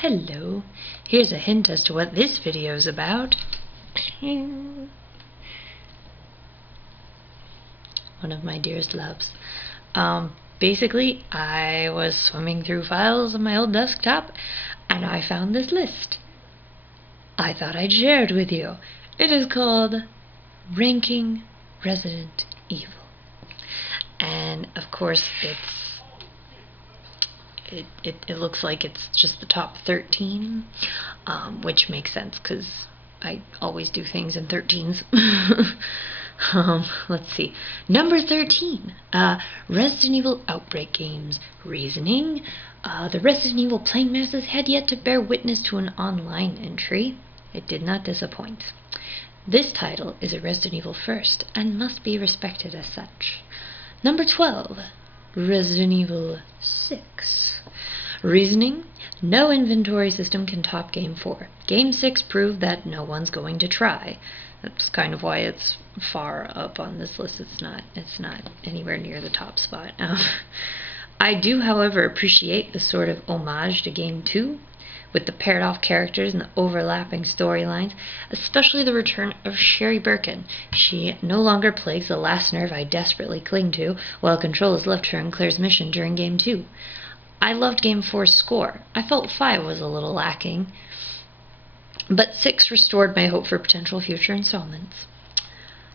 Hello, here's a hint as to what this video is about. One of my dearest loves. Basically, I was swimming through files on my old desktop, and I found this list. I thought I'd share it with you. It is called Ranking Resident Evil. And, of course, it looks like it's just the top 13, which makes sense because I always do things in 13s. Let's see. Number 13, Resident Evil Outbreak games. Reasoning, the Resident Evil playing masses had yet to bear witness to an online entry. It did not disappoint. This title is a Resident Evil first and must be respected as such. Number 12, Resident Evil 6. Reasoning, no inventory system can top Game 4. Game 6 proved that no one's going to try. That's kind of why it's far up on this list. It's not anywhere near the top spot. I do, however, appreciate the sort of homage to Game 2, with the paired off characters and the overlapping storylines, especially the return of Sherry Birkin. She no longer plagues the last nerve I desperately cling to, while control is left her in Claire's mission during Game 2. I loved Game 4's score. I felt 5 was a little lacking, but 6 restored my hope for potential future installments.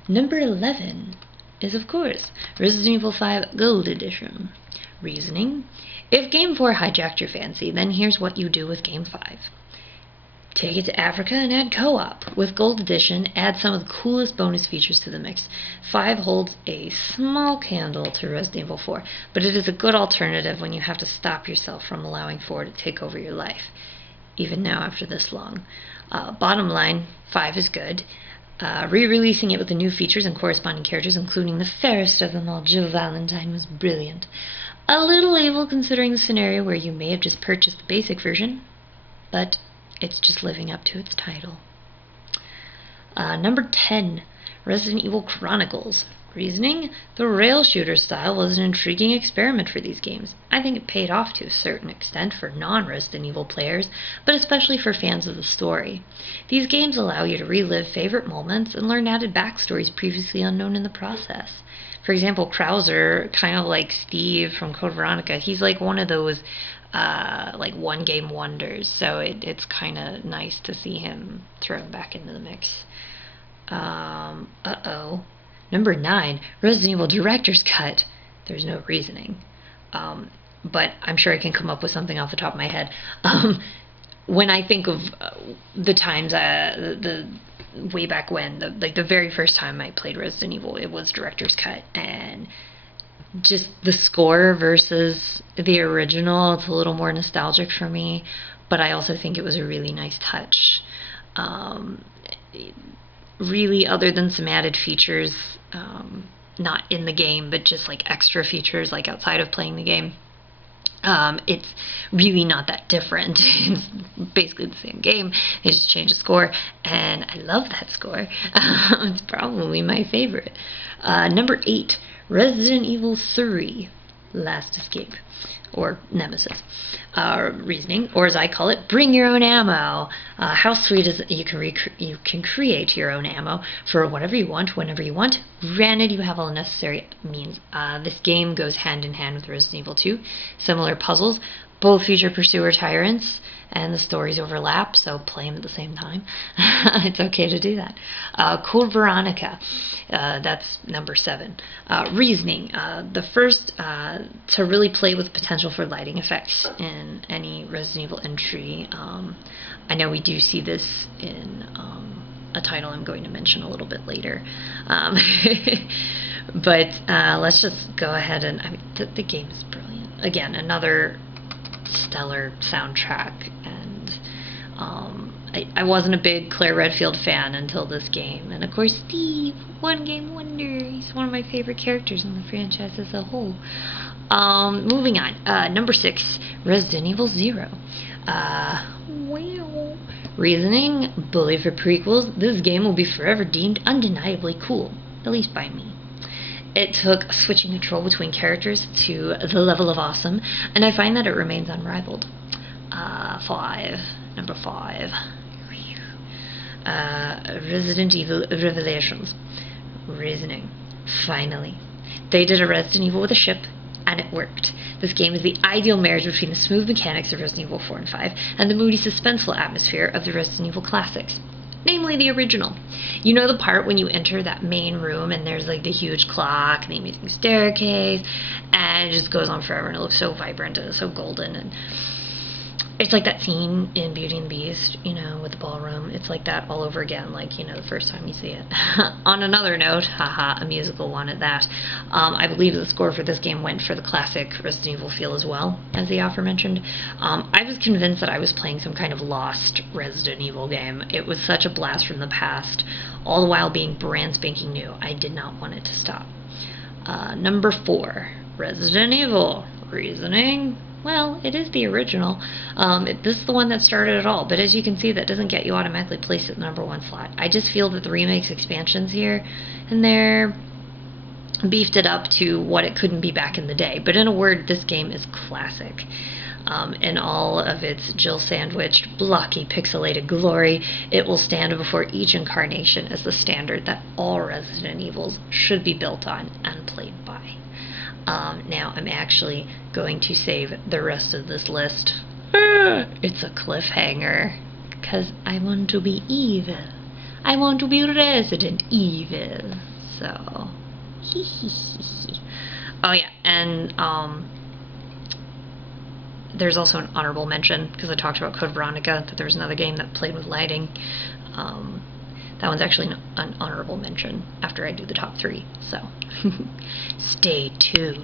Number 11 is, of course, Resident Evil 5 Gold Edition. Reasoning, if Game 4 hijacked your fancy, then here's what you do with Game 5. Take it to Africa and add co-op. With Gold Edition, add some of the coolest bonus features to the mix. 5 holds a small candle to Resident Evil 4, but it is a good alternative when you have to stop yourself from allowing 4 to take over your life, even now after this long. Bottom line, 5 is good. Re-releasing it with the new features and corresponding characters, including the fairest of them all, Jill Valentine, was brilliant. A little evil considering the scenario where you may have just purchased the basic version, but it's just living up to its title. Number 10, Resident Evil Chronicles. Reasoning, the rail shooter style was an intriguing experiment for these games. I think it paid off to a certain extent for non-Resident Evil players, but especially for fans of the story. These games allow you to relive favorite moments and learn added backstories previously unknown in the process. For example, Krauser, kind of like Steve from Code Veronica, he's like one of those like one-game wonders, so it's kind of nice to see him thrown back into the mix. Number 9, Resident Evil Director's Cut. There's no reasoning, but I'm sure I can come up with something off the top of my head. When I think of the times, the way back when, the very first time I played Resident Evil, it was Director's Cut, and just the score versus the original, it's a little more nostalgic for me, but I also think it was a really nice touch. Really, other than some added features, not in the game, but just like extra features like outside of playing the game, it's really not that different. It's basically the same game. They just changed the score, and I love that score. It's probably my favorite. Number 8, Resident Evil 3, Last Escape, or Nemesis. Reasoning, or as I call it, bring your own ammo. How sweet is it that you can create your own ammo for whatever you want, whenever you want. Granted, you have all the necessary means. This game goes hand in hand with Resident Evil 2. Similar puzzles. Both feature pursuer tyrants, and the stories overlap, so play them at the same time. It's okay to do that. Code Veronica, that's number 7. Reasoning, the first to really play with potential for lighting effects in any Resident Evil entry. I know we do see this in a title I'm going to mention a little bit later. But let's just go ahead and, I mean, the game is brilliant. Again, another stellar soundtrack, and I wasn't a big Claire Redfield fan until this game, and of course Steve, one game wonder, he's one of my favorite characters in the franchise as a whole. Moving on, number 6, Resident Evil 0. Wow. Reasoning, bully for prequels, this game will be forever deemed undeniably cool, at least by me. It took switching control between characters to the level of awesome, and I find that it remains unrivaled. Number 5. Resident Evil Revelations. Reasoning. Finally. They did a Resident Evil with a ship, and it worked. This game is the ideal marriage between the smooth mechanics of Resident Evil 4 and 5 and the moody, suspenseful atmosphere of the Resident Evil classics. Namely, the original. You know the part when you enter that main room and there's like the huge clock and the amazing staircase, and it just goes on forever, and it looks so vibrant and so golden, and it's like that scene in Beauty and the Beast, you know, with the ballroom. It's like that all over again, like, you know, the first time you see it. On another note, haha, a musical one at that, I believe the score for this game went for the classic Resident Evil feel as well, as the aforementioned. I was convinced that I was playing some kind of lost Resident Evil game. It was such a blast from the past, all the while being brand spanking new. I did not want it to stop. Number 4, Resident Evil. Reasoning? Well, it is the original. This is the one that started it all, but as you can see, that doesn't get you automatically placed at the number 1 slot. I just feel that the remake's expansions here and there beefed it up to what it couldn't be back in the day. But in a word, this game is classic. In all of its Jill-sandwiched, blocky, pixelated glory, it will stand before each incarnation as the standard that all Resident Evils should be built on and played by. Now I'm actually going to save the rest of this list. It's a cliffhanger, because I want to be evil. I want to be Resident Evil. So, oh yeah, and there's also an honorable mention, because I talked about Code Veronica, that there was another game that played with lighting. That one's actually an honorable mention after I do the top 3, so stay tuned.